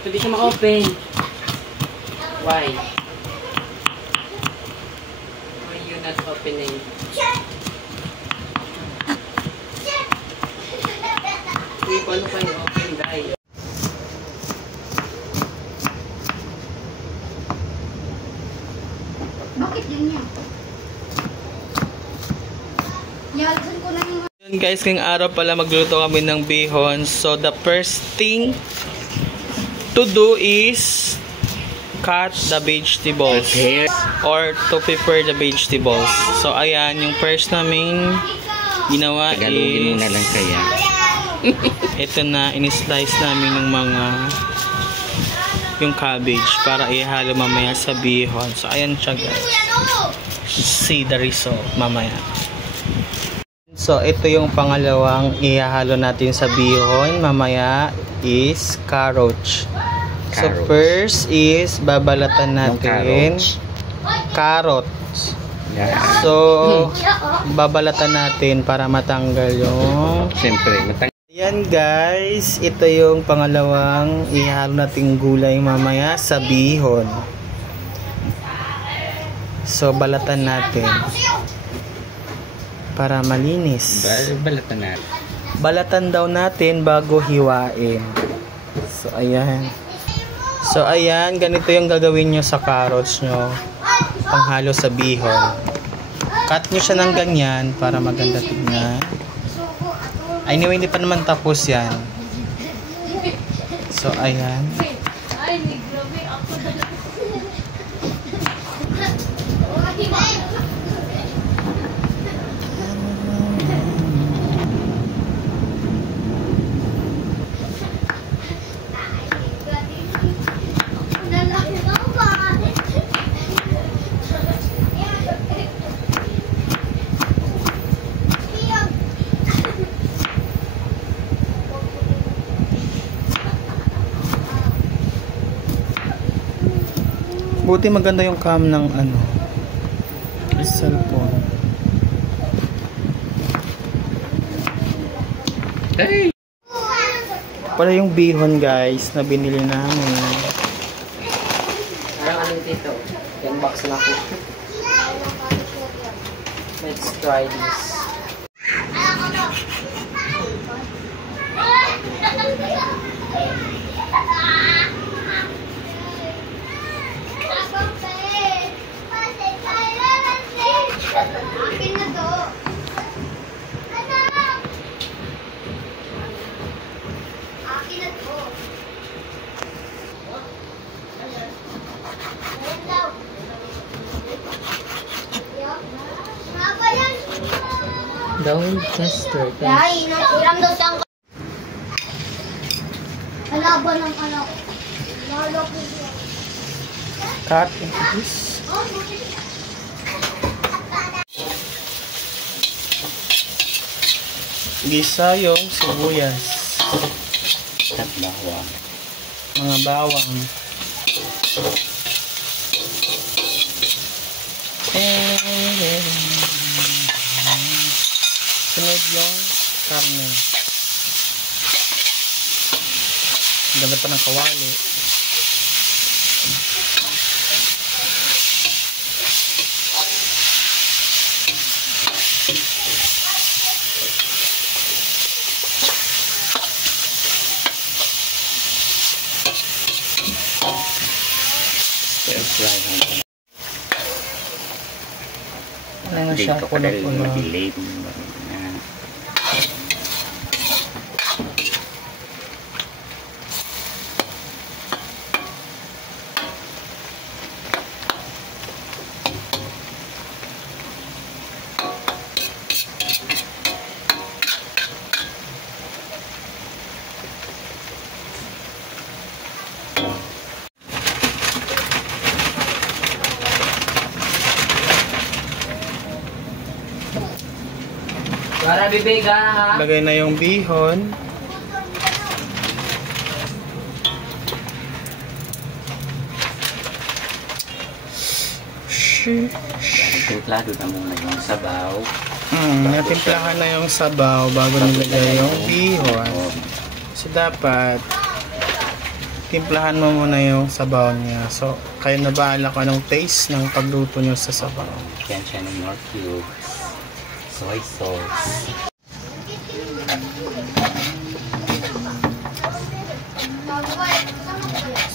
Hindi siya ma-open. Why? Why you not opening? Uy, paano pa yung open, guys? Bakit ganyan? Yalsan ko lang yung... Yun guys, ngayong araw pala magluluto kami ng bihon. So the first thing to do is cut the vegetables or to prepare the vegetables. So ayan, yung first naming ginawa Tagalogin mo is na lang kaya. ito na, in-slice namin ng mga yung cabbage para ihalo mamaya sa bihon. So ayan siya guys. See the result mamaya. So ito yung pangalawang ihalo natin sa bihon mamaya is carrots. So first is babalatan natin carrots. Yeah. So babalatan natin para matanggal yung Siyempre, Ayan guys, ito yung pangalawang ihalo nating gulay mamaya sa bihon. So balatan natin para malinis. balatan natin. Balatan daw natin bago hiwain. So ayan. So ayan, ganito yung gagawin nyo sa carrots nyo panghalo sa bihon. Cut nyo siya ng ganyan para maganda tignan. Anyway, hindi pa naman tapos yan. So, ayan. Buti maganda yung cam ng cellphone. Hey! Pala yung bihon guys na binili namin. Parang anong dito? 10 bucks na ako. Let's try this. Akin na to. Akin na to. Don't tester. Yay, iram daw siyang kalaban ng anak. Lalo ko siya. Cut into this. Gisa yung sibuyas. At bawang. Mga bawang. Sunod yung karne. Dapat pa ng kawali. Ano siya puno-puno. Para bibiga ha. Lagay na yung bihon. Timplado na muna yung sabaw. Natimplahan na yung sabaw bago nilagay yung bihon. So dapat timplahan mo muna yung sabaw niya. So, kayo na bahala kung anong taste ng pagluto nyo sa sabaw. Yan siya ng North Cubes. Soy sauce.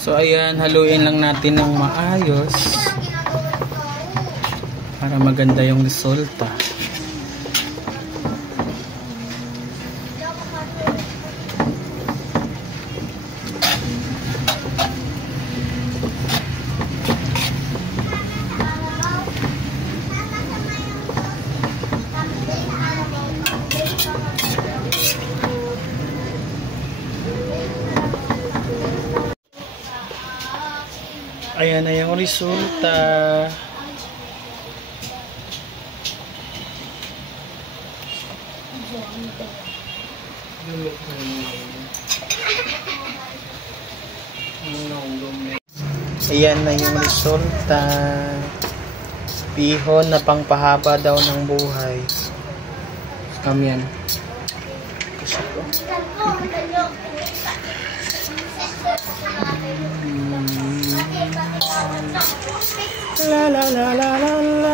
So, ayan, haluin lang natin ng maayos para maganda yung resulta. Ayan na yung resulta. Ayan na yung resulta. Bihon na pangpahaba daw ng buhay. Yan. La la la la la la.